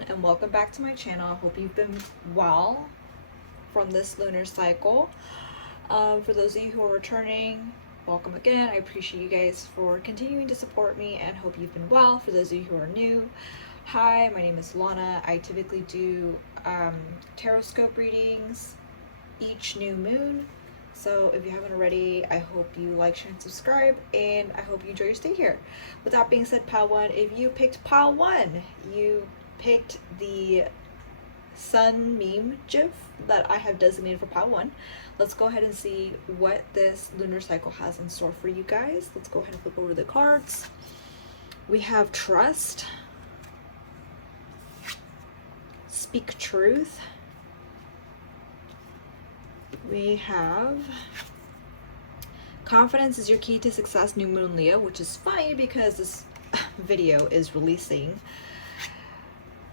everyone, and welcome back to my channel. I hope you've been well from this lunar cycle. For those of you who are returning, welcome again. I appreciate you guys for continuing to support me and hope you've been well. For those of you who are new, hi, my name is Lana. I typically do tarot scope readings each new moon. So if you haven't already, I hope you like, share, and subscribe, and I hope you enjoy your stay here. With that being said, pile one, if you picked pile one, you picked the sun meme gif that I have designated for pile one. Let's go ahead and see what this lunar cycle has in store for you guys. Let's go ahead and flip over the cards. We have trust, speak truth. We have confidence is your key to success, new moon Leo, which is funny because this video is releasing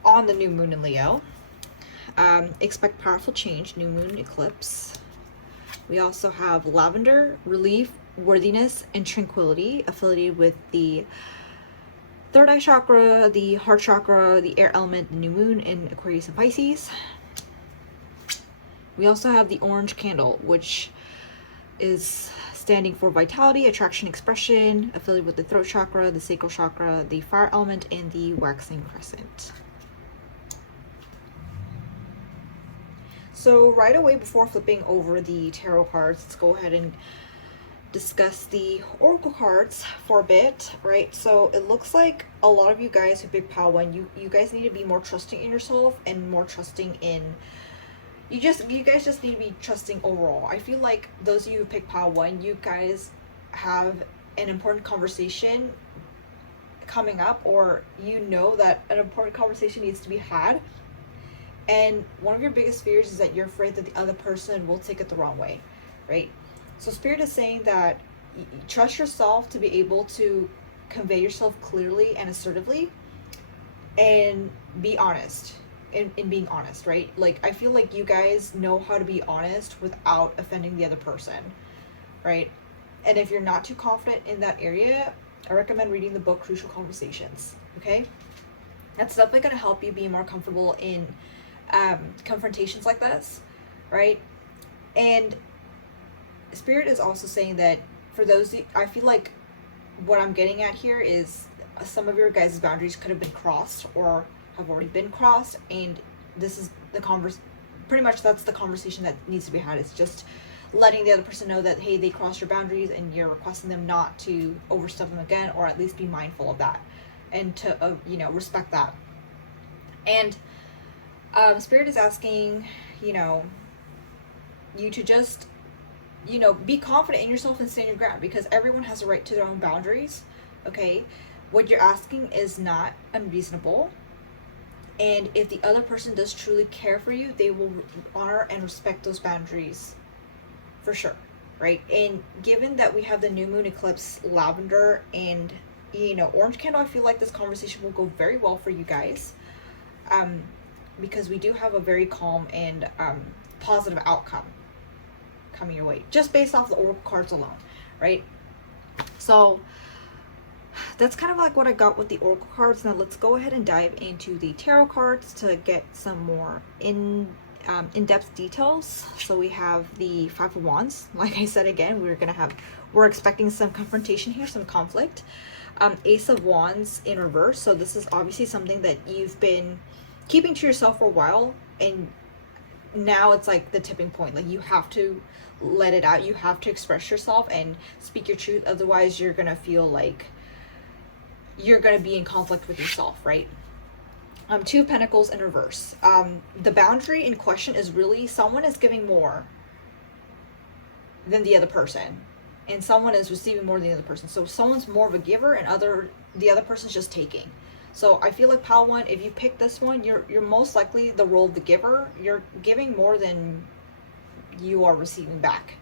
on the new moon in Leo. Expect powerful change, new moon eclipse. We also have lavender, relief, worthiness, and tranquility, affiliated with the third eye chakra, the heart chakra, the air element, the new moon in Aquarius and Pisces. We also have the orange candle, which is standing for vitality, attraction, expression, affiliated with the throat chakra, the sacral chakra, the fire element, and the waxing crescent. So right away, before flipping over the tarot cards, let's go ahead and discuss the oracle cards for a bit, right? So it looks like a lot of you guys who pick pile one, you guys need to be more trusting in yourself and more trusting in you guys just need to be trusting overall. I feel like those of you who pick pile one, you guys have an important conversation coming up, or you know that an important conversation needs to be had, and one of your biggest fears is that you're afraid that the other person will take it the wrong way, right? So Spirit is saying that trust yourself to be able to convey yourself clearly and assertively, and be honest. In being honest, right? Like, I feel like you guys know how to be honest without offending the other person, right? And if you're not too confident in that area, I recommend reading the book Crucial Conversations, okay? That's definitely going to help you be more comfortable in confrontations like this, right? And Spirit is also saying that for those, I feel like what I'm getting at here is some of your guys' boundaries could have been crossed or have already been crossed, and this is the pretty much that's the conversation that needs to be had. It's just letting the other person know that, hey, they crossed your boundaries and you're requesting them not to overstep them again, or at least be mindful of that and to respect that. And Spirit is asking you to just be confident in yourself and stand your ground, because everyone has a right to their own boundaries, okay? What you're asking is not unreasonable. And if the other person does truly care for you, they will honor and respect those boundaries for sure, right? And given that we have the new moon eclipse, lavender, and orange candle, I feel like this conversation will go very well for you guys, because we do have a very calm and positive outcome coming your way, just based off the oracle cards alone, right? So that's kind of like what I got with the oracle cards. Now let's go ahead and dive into the tarot cards to get some more in-depth details. So we have the Five of Wands. Like I said, again, we're expecting some confrontation here, some conflict. Ace of Wands in reverse. So this is obviously something that you've been keeping to yourself for a while, and now it's like the tipping point. Like, you have to let it out. You have to express yourself and speak your truth. Otherwise, you're gonna feel like you're going to be in conflict with yourself, right? Two of Pentacles in reverse. The boundary in question is really someone is giving more than the other person, and someone is receiving more than the other person. So someone's more of a giver, and the other person's just taking. So I feel like pile one, if you pick this one, you're most likely the role of the giver. You're giving more than you are receiving back.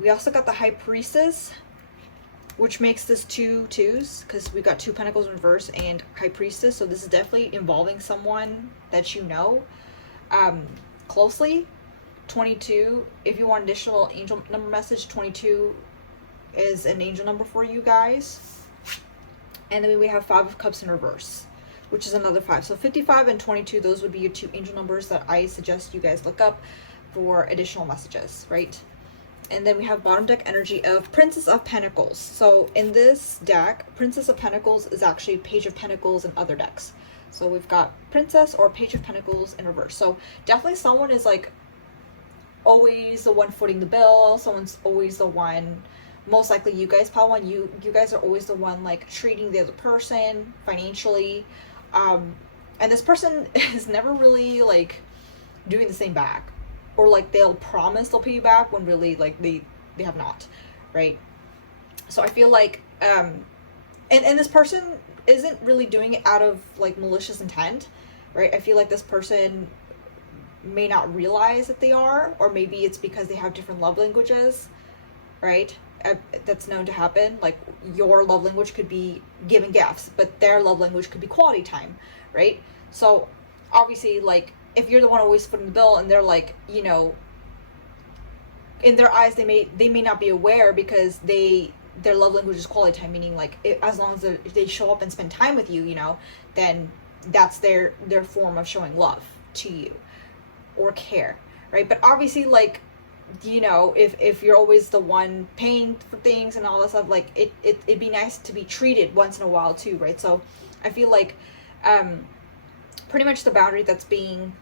We also got the High Priestess, which makes this two twos, because we got two Pentacles in reverse and High Priestess. So this is definitely involving someone that you know closely. 22, if you want additional angel number message, 22 is an angel number for you guys. And then we have Five of Cups in reverse, which is another 5. So 55 and 22, those would be your 2 angel numbers that I suggest you guys look up for additional messages, right? And then we have bottom deck energy of Princess of Pentacles. So in this deck, Princess of Pentacles is actually Page of Pentacles in other decks. So we've got Princess or Page of Pentacles in reverse. So definitely someone is like always the one footing the bill. Someone's always the one, most likely you guys, Padawan, you guys are always the one like treating the other person financially. And this person is never really like doing the same back. Or like they'll promise they'll pay you back when really like they have not, right? So I feel like and this person isn't really doing it out of like malicious intent, right? I feel like this person may not realize that they are, or maybe it's because they have different love languages, right? That's known to happen. Like your love language could be giving gifts, but their love language could be quality time, right? So obviously, like, if you're the one always footing the bill and they're like, you know, in their eyes, they may not be aware because their love language is quality time, meaning like as long as they show up and spend time with you, you know, then that's their form of showing love to you or care, right? But obviously, like, you know, if you're always the one paying for things and all that stuff, like it'd be nice to be treated once in a while too, right? So I feel like pretty much the boundary that's being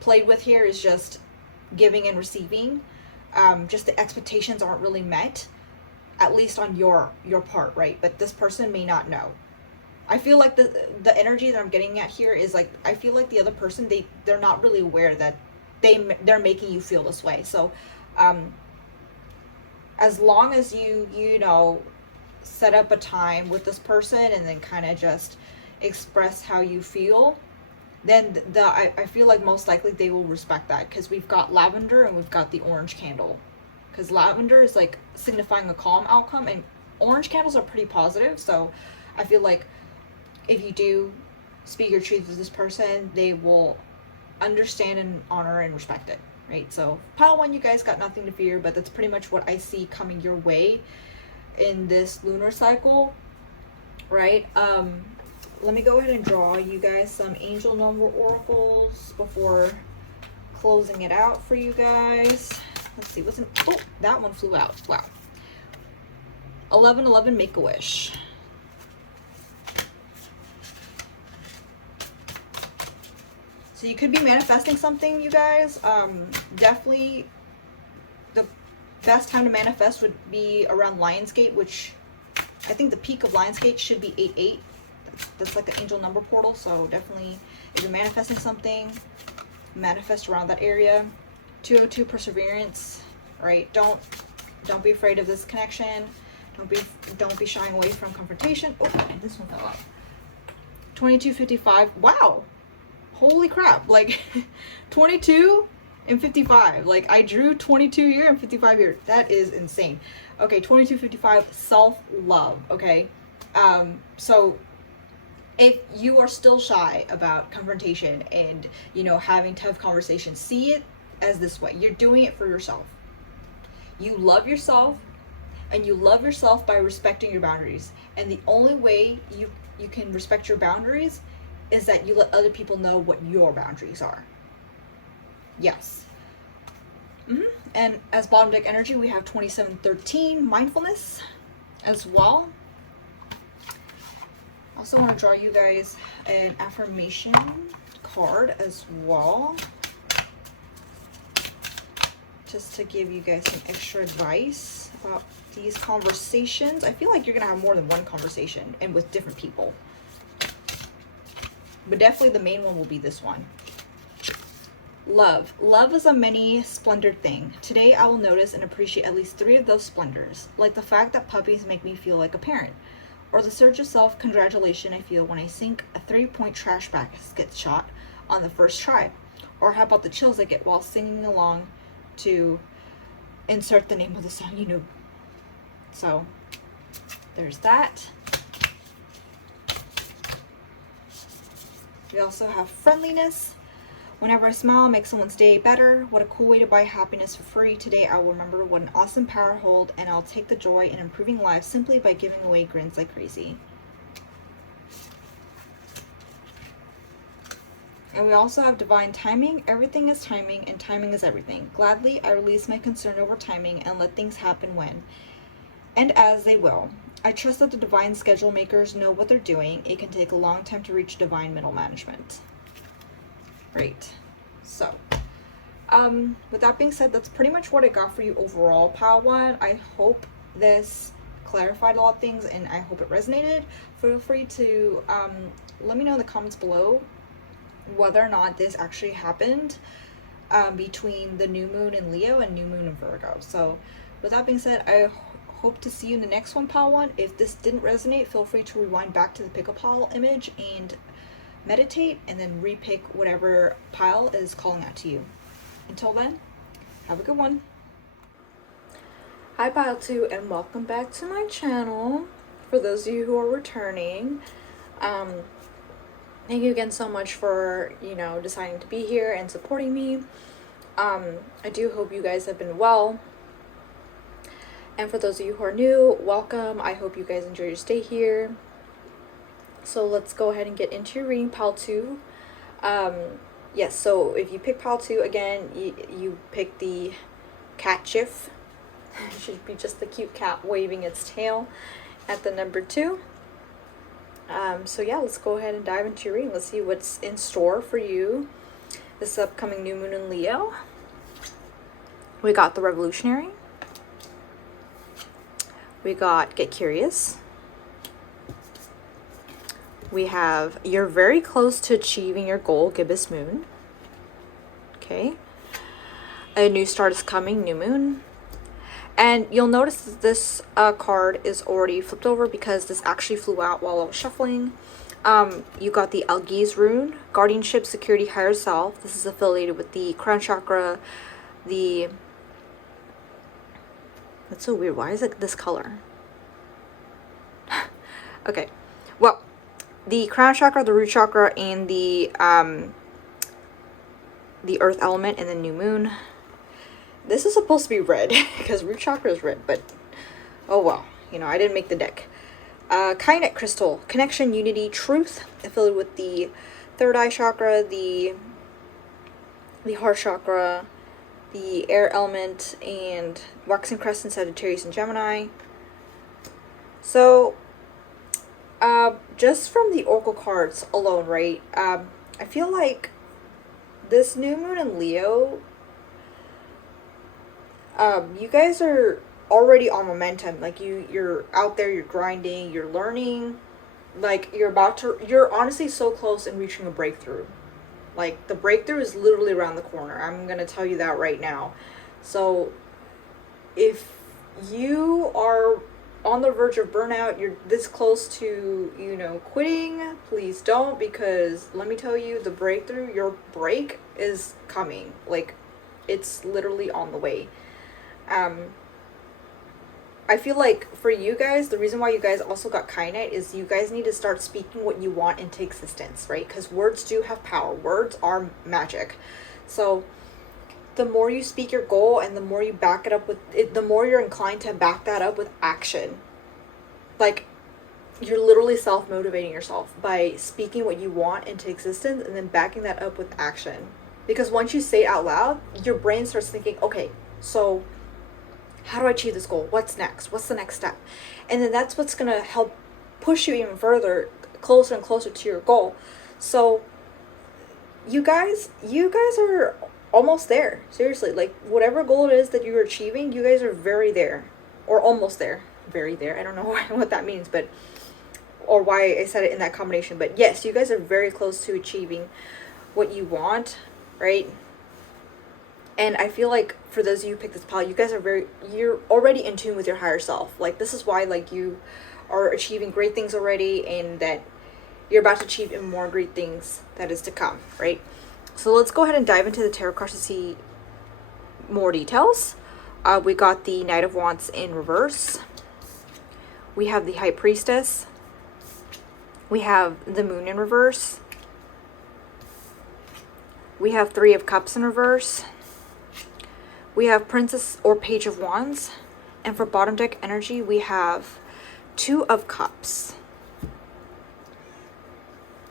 played with here is just giving and receiving. Just the expectations aren't really met, at least on your part, right? But this person may not know. I feel like the energy that I'm getting at here is like, I feel like the other person, they're not really aware that they're making you feel this way. So as long as you know, set up a time with this person and then kind of just express how you feel, then I feel like most likely they will respect that, because we've got lavender and we've got the orange candle, because lavender is like signifying a calm outcome and orange candles are pretty positive. So I feel like if you do speak your truth with this person, they will understand and honor and respect it, right? So Padawan, you guys got nothing to fear, but that's pretty much what I see coming your way in this lunar cycle, right? Let me go ahead and draw you guys some angel number oracles before closing it out for you guys. Let's see, oh, that one flew out. Wow. 1111, make a wish. So you could be manifesting something, you guys. Definitely the best time to manifest would be around Lionsgate, which I think the peak of Lionsgate should be 8/8. That's like an angel number portal. So definitely, if you're manifesting something, manifest around that area. 202, perseverance, right? Don't be afraid of this connection. Don't be shying away from confrontation. Oh, and this one fell out. 2255. Wow, holy crap! Like 22 and 55. Like I drew 22 here and 55 here. That is insane. Okay, 2255. Self-love. Okay, so if you are still shy about confrontation and, you know, having tough conversations, see it as this way. You're doing it for yourself. You love yourself, and you love yourself by respecting your boundaries. And the only way you can respect your boundaries is that you let other people know what your boundaries are. Yes. And as bottom deck energy, we have 2713, mindfulness as well. Also want to draw you guys an affirmation card as well, just to give you guys some extra advice about these conversations. I feel like you're gonna have more than one conversation and with different people, but definitely the main one will be this one. Love is a many splendored thing. Today I will notice and appreciate at least 3 of those splendors, like the fact that puppies make me feel like a parent, or the surge of self-congratulation I feel when I sink a 3-point trash basket shot on the first try. Or how about the chills I get while singing along to insert the name of the song you know. So there's that. We also have friendliness. Whenever I smile, make someone's day better. What a cool way to buy happiness for free. Today I will remember what an awesome power I hold, and I'll take the joy in improving lives simply by giving away grins like crazy. And we also have divine timing. Everything is timing, and timing is everything. Gladly, I release my concern over timing and let things happen when and as they will. I trust that the divine schedule makers know what they're doing. It can take a long time to reach divine middle management. Right. So, with that being said, that's pretty much what I got for you overall, Pile 1. I hope this clarified a lot of things, and I hope it resonated. Feel free to let me know in the comments below whether or not this actually happened between the new moon in Leo and new moon in Virgo. So with that being said, I hope to see you in the next one, Pile 1. If this didn't resonate, feel free to rewind back to the pick a pile image and meditate, and then repick whatever pile is calling out to you. Until then, have a good one. Hi Pile 2, and welcome back to my channel. For those of you who are returning, thank you again so much for, deciding to be here and supporting me. I do hope you guys have been well. And for those of you who are new, welcome. I hope you guys enjoy your stay here. So let's go ahead and get into your reading, Pile 2. Yes, so if you pick Pile 2, again, you pick the cat gif. It should be just the cute cat waving its tail at the number 2. So yeah, let's go ahead and dive into your reading. Let's see what's in store for you this upcoming new moon in Leo. We got the Revolutionary. We got Get Curious. We have You're very close to achieving your goal, Gibbous Moon. Okay. A new start is coming, new moon. And you'll notice that this card is already flipped over because this actually flew out while I was shuffling. You got the Algiz rune, guardianship, security, higher self. This is affiliated with the crown chakra. That's so weird. Why is it this color? Okay. Well, the crown chakra, the root chakra, and the earth element and the new moon. This is supposed to be red because root chakra is red, but oh well, I didn't make the deck. Kainet crystal, connection, unity, truth, affiliated with the third eye chakra, the heart chakra, the air element, and waxing crescent, Sagittarius, and Gemini. So, just from the oracle cards alone, right? I feel like this new moon in Leo, you guys are already on momentum. Like you're out there, you're grinding, you're learning, like you're honestly so close in reaching a breakthrough. Like the breakthrough is literally around the corner. I'm gonna tell you that right now. So if you are on the verge of burnout, you're this close to quitting, please don't, because let me tell you, the breakthrough, your break is coming. Like it's literally on the way. I feel like for you guys, the reason why you guys also got Kainet is you guys need to start speaking what you want into existence, right? Because words do have power. Words are magic. So the more you speak your goal and the more you back it up with it, the more you're inclined to back that up with action. Like you're literally self-motivating yourself by speaking what you want into existence and then backing that up with action. Because once you say it out loud, your brain starts thinking, okay, so how do I achieve this goal? What's next? What's the next step? And then that's what's going to help push you even further, closer and closer to your goal. So you guys are almost there. Seriously, like whatever goal it is that you're achieving, you guys are very there or almost there. Very there. I don't know what that means, but or why I said it in that combination. But yes, you guys are very close to achieving what you want, right? And I feel like for those of you who pick this pile, you guys are you're already in tune with your higher self. Like this is why like you are achieving great things already, and that you're about to achieve even more great things that is to come, right? So let's go ahead and dive into the tarot cards to see more details. We got the Knight of Wands in reverse. We have the High Priestess. We have the Moon in reverse. We have Three of Cups in reverse. We have Princess or Page of Wands. And for bottom deck energy, we have Two of Cups.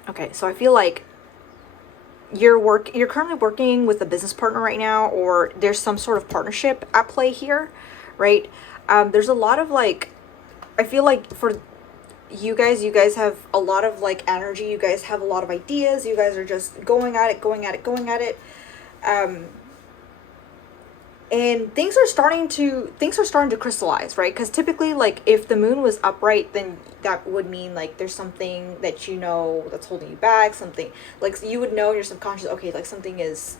Okay, so I feel like you're currently working with a business partner right now, or there's some sort of partnership at play here, right? There's a lot of like, I feel like for you guys have a lot of like energy, you guys have a lot of ideas, you guys are just going at it. And things are starting to crystallize, right? Because typically, like, if the moon was upright, then that would mean like there's something that you know that's holding you back, something like, so you would know in your subconscious, okay, like something is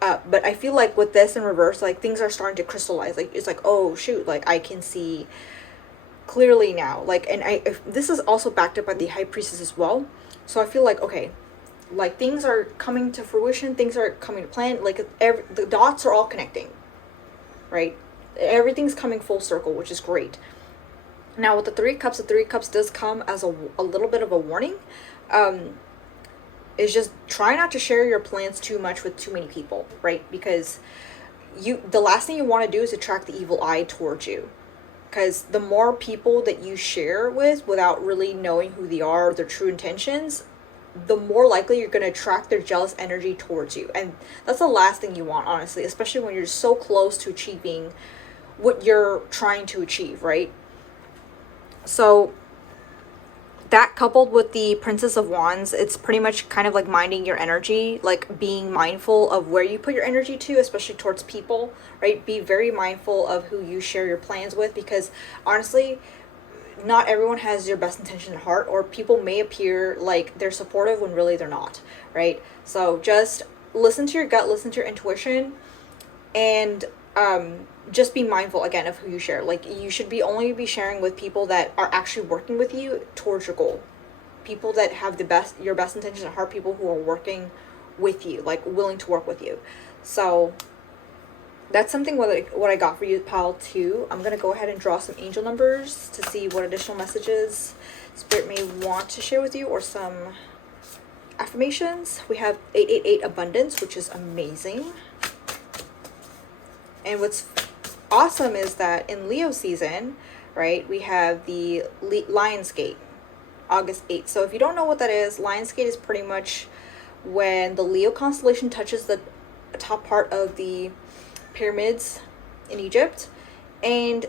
up. But I feel like with this in reverse, like things are starting to crystallize, like it's like, oh shoot, like I can see clearly now, like, and this is also backed up by the high priestess as well. So I feel like, okay, like things are coming to fruition, things are coming to plan, like the dots are all connecting, right? Everything's coming full circle, which is great. Now with the Three of Cups, the Three of Cups does come as a little bit of a warning. Is just try not to share your plans too much with too many people, right? Because the last thing you want to do is attract the evil eye towards you. Because the more people that you share with without really knowing who they are, their true intentions, the more likely you're going to attract their jealous energy towards you. And that's the last thing you want, honestly, especially when you're so close to achieving what you're trying to achieve, right? So that, coupled with the Princess of Wands, it's pretty much kind of like minding your energy, like being mindful of where you put your energy to, especially towards people, right? Be very mindful of who you share your plans with, because honestly, not everyone has your best intention at heart, or people may appear like they're supportive when really they're not, right? So just listen to your gut, listen to your intuition, and just be mindful again of who you share. Like, you should only be sharing with people that are actually working with you towards your goal, people that have your best intentions at heart, people who are working with you, like willing to work with you. So that's something what I got for you, pile 2. I'm going to go ahead and draw some angel numbers to see what additional messages Spirit may want to share with you, or some affirmations. We have 888 abundance, which is amazing. And what's awesome is that in Leo season, right, we have the Lionsgate, August 8th. So if you don't know what that is, Lionsgate is pretty much when the Leo constellation touches the top part of the pyramids in Egypt, and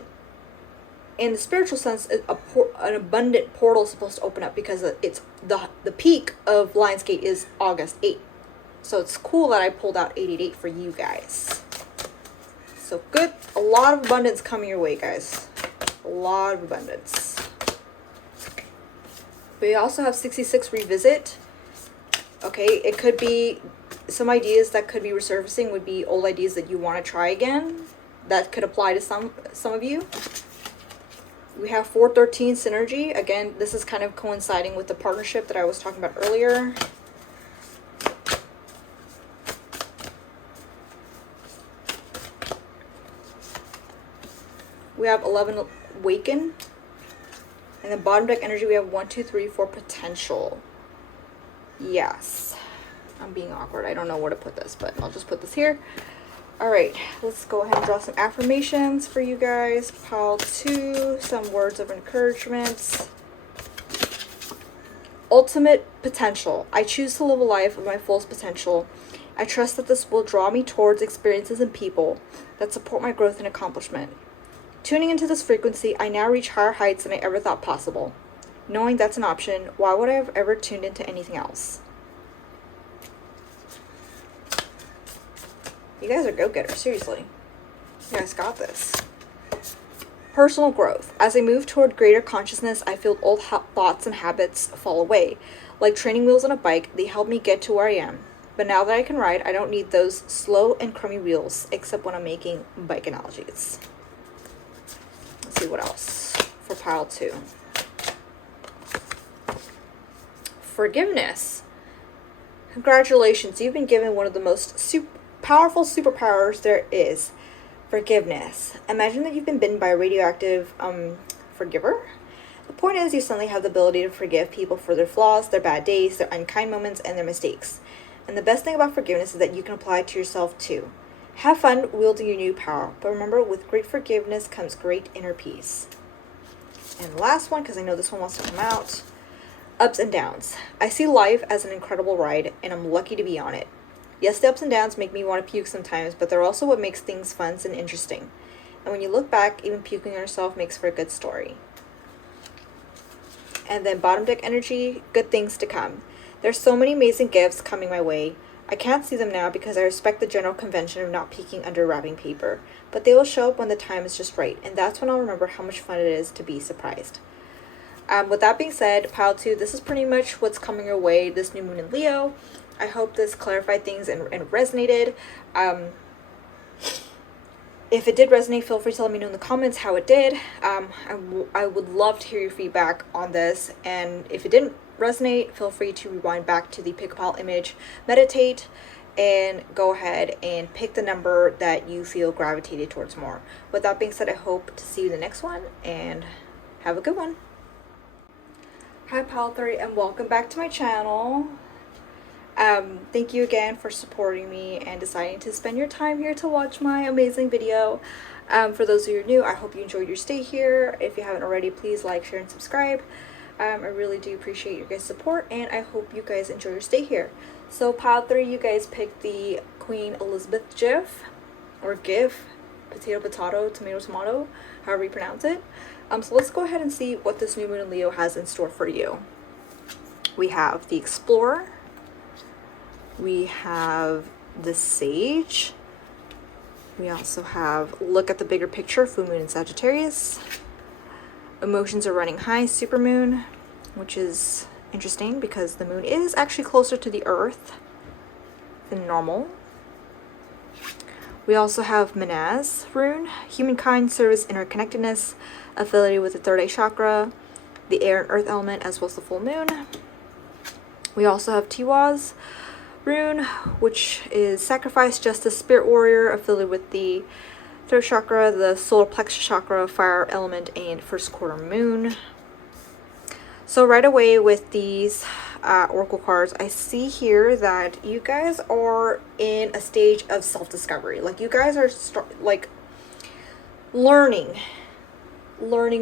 in the spiritual sense, an abundant portal is supposed to open up, because it's the peak of Lionsgate is August 8th. So it's cool that I pulled out 888 for you guys. So good, a lot of abundance coming your way, guys. A lot of abundance. We also have 66 revisit. Okay, it could be some ideas that could be resurfacing, would be old ideas that you want to try again. That could apply to some of you. We have 413 synergy. Again, this is kind of coinciding with the partnership that I was talking about earlier. We have 11 awaken. And then bottom deck energy, we have 1, 2, 3, 4 potential. Yes. I'm being awkward. I don't know where to put this, but I'll just put this here. All right, let's go ahead and draw some affirmations for you guys. Pile 2, some words of encouragement. Ultimate potential. I choose to live a life of my fullest potential. I trust that this will draw me towards experiences and people that support my growth and accomplishment. Tuning into this frequency, I now reach higher heights than I ever thought possible. Knowing that's an option, why would I have ever tuned into anything else? You guys are go-getters, seriously. You guys got this. Personal growth. As I move toward greater consciousness, I feel old thoughts and habits fall away. Like training wheels on a bike, they help me get to where I am. But now that I can ride, I don't need those slow and crummy wheels, except when I'm making bike analogies. Let's see what else for pile 2. Forgiveness. Congratulations, you've been given one of the most powerful superpowers there is. Forgiveness. Imagine that you've been bitten by a radioactive forgiver. The point is, you suddenly have the ability to forgive people for their flaws, their bad days, their unkind moments, and their mistakes. And the best thing about forgiveness is that you can apply it to yourself too. Have fun wielding your new power, but remember, with great forgiveness comes great inner peace. And the last one, because I know this one wants to come out. Ups and downs. I see life as an incredible ride, and I'm lucky to be on it. Yes, the ups and downs make me want to puke sometimes, but they're also what makes things fun and interesting. And when you look back, even puking on yourself makes for a good story. And then bottom deck energy, good things to come. There's so many amazing gifts coming my way. I can't see them now because I respect the general convention of not peeking under wrapping paper, but they will show up when the time is just right, and that's when I'll remember how much fun it is to be surprised. With that being said, pile 2, this is pretty much what's coming your way this new moon in Leo. I hope this clarified things and resonated. If it did resonate, feel free to let me know in the comments how it did. I would love to hear your feedback on this. And if it didn't resonate, feel free to rewind back to the pick a pile image, meditate, and go ahead and pick the number that you feel gravitated towards more. With that being said, I hope to see you in the next one, and have a good one. Hi Pile 3, and welcome back to my channel. Thank you again for supporting me and deciding to spend your time here to watch my amazing video. For those of you who are new, I hope you enjoyed your stay here. If you haven't already, please like, share, and subscribe. I really do appreciate your guys' support, and I hope you guys enjoy your stay here. So pile 3, you guys picked the Queen Elizabeth GIF, or GIF, potato, tomato, tomato, however you pronounce it. So let's go ahead and see what this new moon in Leo has in store for you. We have the Explorer. We have the Sage. We also have look at the bigger picture, full moon in Sagittarius. Emotions are running high, supermoon, which is interesting because the moon is actually closer to the earth than normal. We also have Manaz rune, humankind, service, interconnectedness, affiliated with the third eye chakra, the air and earth element, as well as the full moon. We also have Tiwaz rune, which is sacrifice, justice, spirit warrior, affiliated with the third chakra, the solar plexus chakra, fire element, and first quarter moon. So right away with these oracle cards, I see here that you guys are in a stage of self-discovery. Like you guys are learning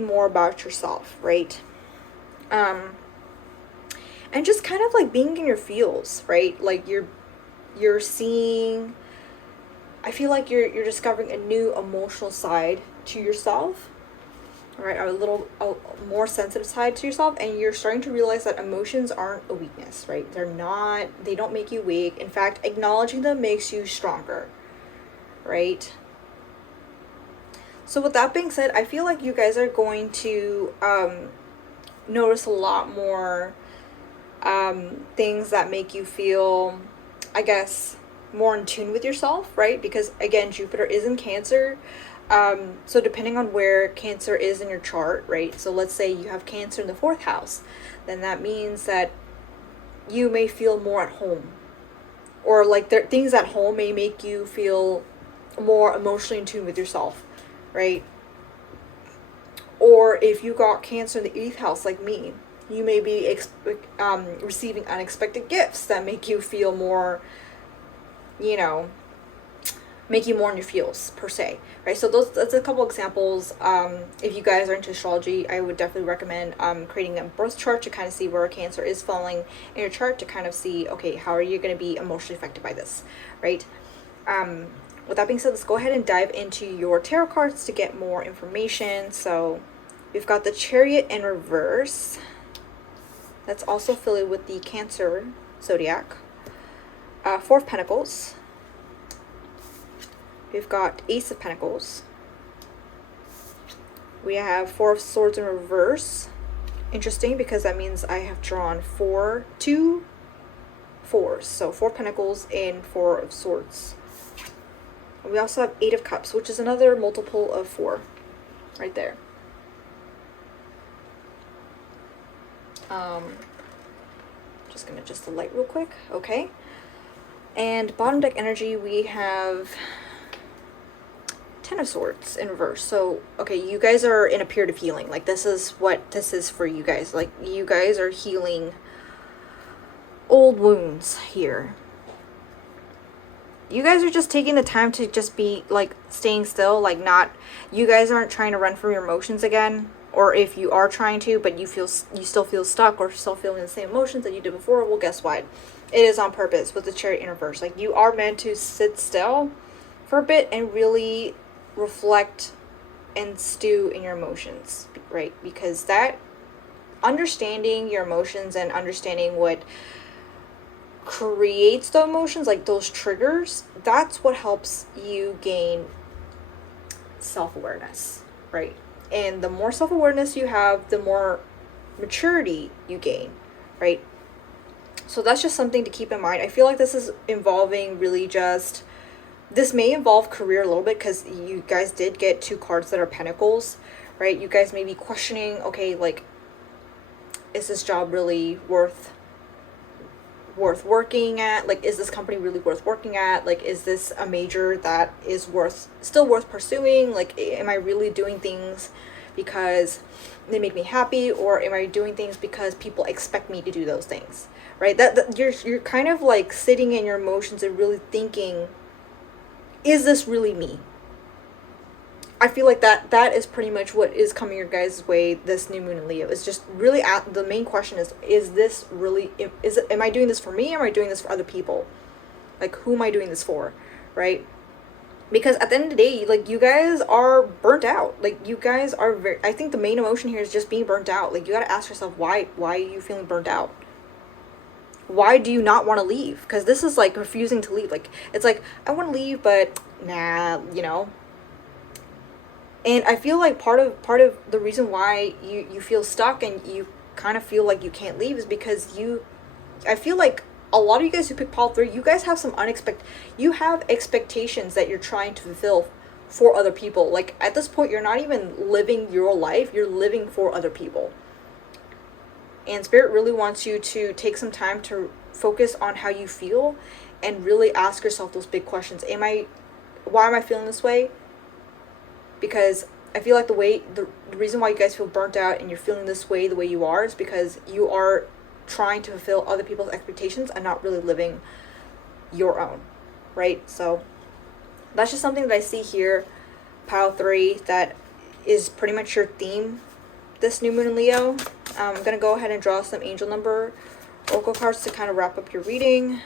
more about yourself, right? And just kind of like being in your feels, right? Like you're seeing, I feel like you're discovering a new emotional side to yourself, right? A more sensitive side to yourself, and you're starting to realize that emotions aren't a weakness, right? They don't make you weak. In fact, acknowledging them makes you stronger, right? So with that being said, I feel like you guys are going to notice a lot more things that make you feel, I guess, more in tune with yourself, right? Because again, Jupiter is in Cancer. So depending on where Cancer is in your chart, right? So let's say you have Cancer in the 4th house, then that means that you may feel more at home, or like things at home may make you feel more emotionally in tune with yourself, right? Or if you got Cancer in the 8th house like me, you may be receiving unexpected gifts that make you feel more, make you more in your feels per se, right? So that's a couple examples. If you guys are into astrology, I would definitely recommend creating a birth chart to kind of see where Cancer is falling in your chart, to kind of see, okay, how are you going to be emotionally affected by this, right? With that being said, let's go ahead and dive into your tarot cards to get more information. So we've got the Chariot in reverse. That's also affiliated with the Cancer zodiac. 4 of Pentacles. We've got Ace of Pentacles. We have 4 of Swords in reverse. Interesting, because that means I have drawn 2 4s. So 4 Pentacles and 4 of Swords. And we also have 8 of Cups, which is another multiple of 4 right there. Just gonna adjust the light real quick. Okay. And bottom deck energy, we have 10 of Swords in reverse. So, okay, you guys are in a period of healing. Like, this is what this is for you guys. Like, you guys are healing old wounds here. You guys are just taking the time to just be, like, staying still. Like, you guys aren't trying to run from your emotions again. or if you are trying to, but you still feel stuck or still feeling the same emotions that you did before, well, guess what? It is on purpose with the Chariot in reverse. Like, you are meant to sit still for a bit and really reflect and stew in your emotions, right? Because that understanding your emotions and understanding what creates the emotions, like those triggers, that's what helps you gain self-awareness, right? And the more self-awareness you have, the more maturity you gain, right? So that's just something to keep in mind. I feel like this is involving really just, this may involve career a little bit, because you guys did get 2 cards that are pentacles, right? You guys may be questioning, okay, like, is this job really worth working at? Like, is this company really worth working at? Like, is this a major that is still worth pursuing? Like, am I really doing things because they make me happy, or am I doing things because people expect me to do those things, right? That you're kind of like sitting in your emotions and really thinking, is this really me? I feel like that is pretty much what is coming your guys' way this new moon in Leo. Is just really the main question is this really, am I doing this for me, or am I doing this for other people? Like, who am I doing this for, right? Because at the end of the day, like, you guys are burnt out. Like, you guys are I think the main emotion here is just being burnt out. Like, you got to ask yourself, why are you feeling burnt out? Why do you not want to leave? Because this is like refusing to leave. Like, it's like, I want to leave, but nah, you know. And I feel like part of the reason why you feel stuck and you kind of feel like you can't leave is because I feel like a lot of you guys who pick pile 3, you guys have you have expectations that you're trying to fulfill for other people. Like, at this point, you're not even living your life, you're living for other people. And Spirit really wants you to take some time to focus on how you feel and really ask yourself those big questions. Why am I feeling this way? Because I feel like the reason why you guys feel burnt out and you're feeling this way the way you are is because you are trying to fulfill other people's expectations and not really living your own, right? So that's just something that I see here, pile 3, that is pretty much your theme this new moon in Leo. I'm going to go ahead and draw some angel number oracle cards to kind of wrap up your reading.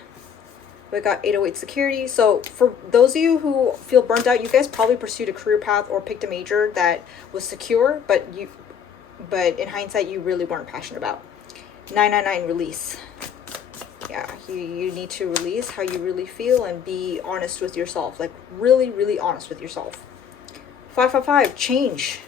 We got 808 security. So for those of you who feel burnt out, you guys probably pursued a career path or picked a major that was secure, but in hindsight, you really weren't passionate about. 999 release. Yeah, you need to release how you really feel and be honest with yourself. Like, really, really honest with yourself. 555 change.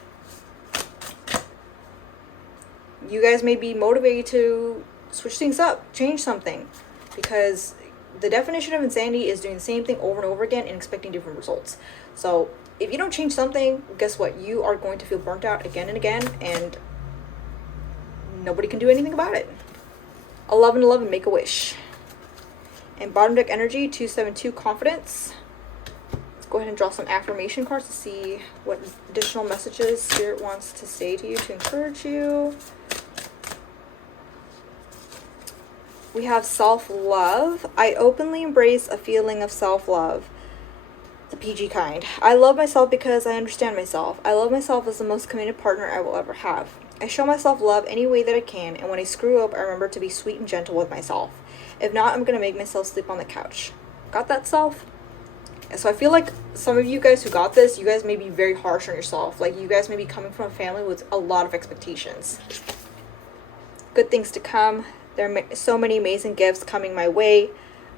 You guys may be motivated to switch things up, change something, because the definition of insanity is doing the same thing over and over again and expecting different results. So if you don't change something, guess what? You are going to feel burnt out again and again, and nobody can do anything about it. 1111, make a wish. And bottom deck energy, 272, confidence. Let's go ahead and draw some affirmation cards to see what additional messages Spirit wants to say to you to encourage you. We have self-love. I openly embrace a feeling of self-love. The PG kind. I love myself because I understand myself. I love myself as the most committed partner I will ever have. I show myself love any way that I can, and when I screw up, I remember to be sweet and gentle with myself. If not, I'm going to make myself sleep on the couch. Got that, self? So I feel like some of you guys who got this, you guys may be very harsh on yourself. Like, you guys may be coming from a family with a lot of expectations. Good things to come. There are so many amazing gifts coming my way.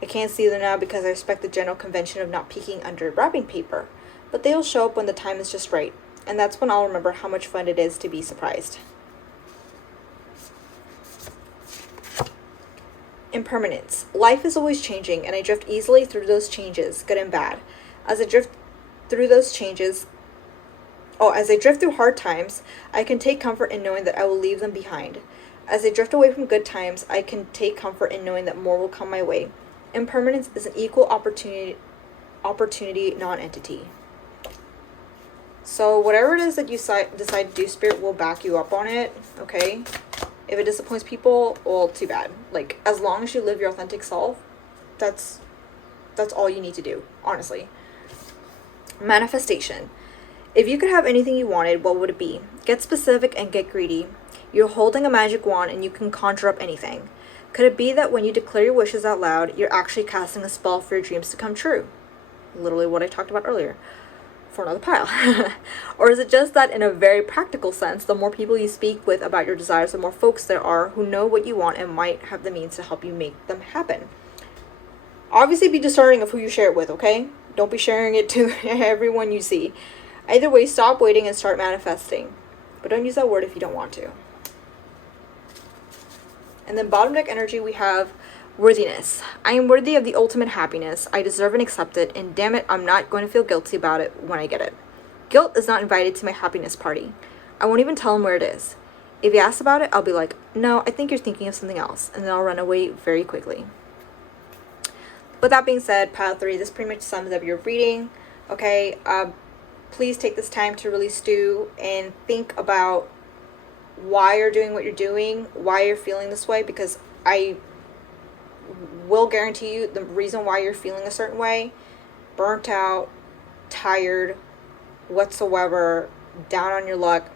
I can't see them now because I respect the general convention of not peeking under wrapping paper. But they will show up when the time is just right. And that's when I'll remember how much fun it is to be surprised. Impermanence. Life is always changing, and I drift easily through those changes, good and bad. As I drift through hard times, I can take comfort in knowing that I will leave them behind. As I drift away from good times, I can take comfort in knowing that more will come my way. Impermanence is an equal opportunity non-entity. So whatever it is that you decide to do, Spirit will back you up on it, okay? If it disappoints people, well, too bad. Like, as long as you live your authentic self, that's all you need to do, honestly. Manifestation. If you could have anything you wanted, what would it be? Get specific and get greedy. You're holding a magic wand and you can conjure up anything. Could it be that when you declare your wishes out loud, you're actually casting a spell for your dreams to come true? Literally what I talked about earlier for another pile. Or is it just that in a very practical sense, the more people you speak with about your desires, the more folks there are who know what you want and might have the means to help you make them happen? Obviously be discerning of who you share it with, okay? Don't be sharing it to everyone you see. Either way, stop waiting and start manifesting. But don't use that word if you don't want to. And then bottom deck energy, we have worthiness. I am worthy of the ultimate happiness. I deserve and accept it, and damn it, I'm not going to feel guilty about it when I get it. Guilt is not invited to my happiness party. I won't even tell him where it is. If he asks about it, I'll be like, no, I think you're thinking of something else, and then I'll run away very quickly. With that being said, pile 3, this pretty much sums up your reading. Okay, please take this time to really stew and think about why you're doing what you're doing, why you're feeling this way, because I will guarantee you the reason why you're feeling a certain way, burnt out, tired, whatsoever, down on your luck,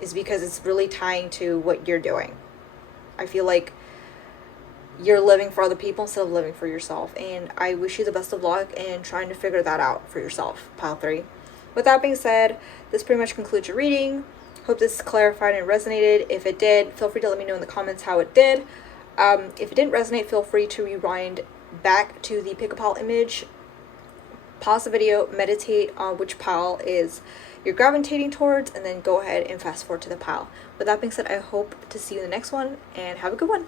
is because it's really tying to what you're doing. I feel like you're living for other people instead of living for yourself, and I wish you the best of luck in trying to figure that out for yourself, pile 3. With that being said, this pretty much concludes your reading. Hope this clarified and resonated. If it did, feel free to let me know in the comments how it did. If it didn't resonate, feel free to rewind back to the pick a pile image, pause the video, meditate on which pile is you're gravitating towards, and then go ahead and fast forward to the pile. With that being said, I hope to see you in the next one, and have a good one.